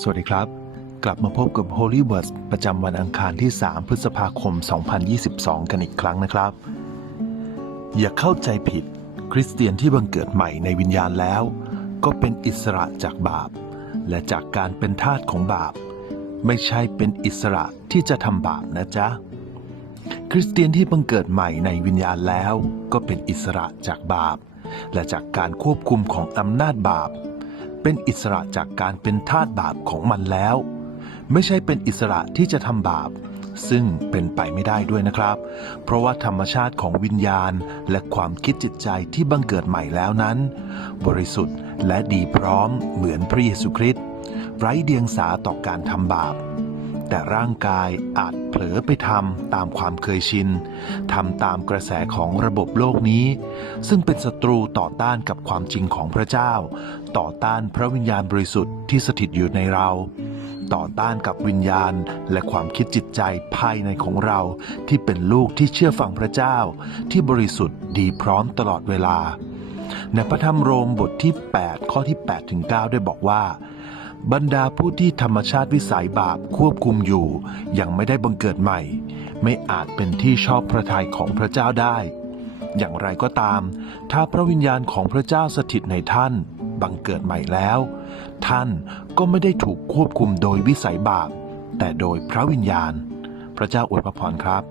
สวัสดีครับ กลับมาพบกับ Holy Words ประจำวันอังคารที่ 3 พฤษภาคม 2022 กันอีกครั้งนะครับ อย่าเข้าใจผิด คริสเตียนที่บังเกิดใหม่ในวิญญาณแล้ว ก็เป็นอิสระจากบาป และจากการเป็นทาสของบาป ไม่ใช่เป็นอิสระที่จะทำบาปนะจ๊ะ คริสเตียนที่บังเกิดใหม่ในวิญญาณแล้ว ก็เป็นอิสระจากบาป และจากการควบคุมของอำนาจบาป เป็นอิสระจากการเป็นทาสบาปของมันแล้ว ไม่ใช่เป็นอิสระที่จะทำบาป ซึ่งเป็นไปไม่ได้ด้วยนะครับ เพราะว่าธรรมชาติของวิญญาณและความคิดจิตใจที่บังเกิดใหม่แล้วนั้น บริสุทธิ์และดีพร้อมเหมือนพระเยซูคริสต์ไร้เดียงสาต่อการทำบาป แต่ร่างกายอาจเผลอไปทำตามความเคยชินทำตามกระแสของระบบโลกนี้ ซึ่งเป็นศัตรูต่อต้านกับความจริงของพระเจ้า ต่อต้านพระวิญญาณบริสุทธิ์ที่สถิตอยู่ในเรา ต่อต้านกับวิญญาณและความคิดจิตใจภายในของเรา ที่เป็นลูกที่เชื่อฟังพระเจ้า ที่บริสุทธิ์ดีพร้อมตลอดเวลาในพระธรรมโรมบทที่ 8 ข้อที่8ถึง9ได้บอกว่า บรรดาผู้ที่ธรรมชาติวิสัยบาปควบคุมอยู่ ยังไม่ได้บังเกิดใหม่ ไม่อาจเป็นที่ชอบพระทัยของพระเจ้าได้ อย่างไรก็ตาม ถ้าพระวิญญาณของพระเจ้าสถิตในท่าน บังเกิดใหม่แล้ว ท่านก็ไม่ได้ถูกควบคุมโดยวิสัยบาป แต่โดยพระวิญญาณ พระเจ้าอวยพระพรครับ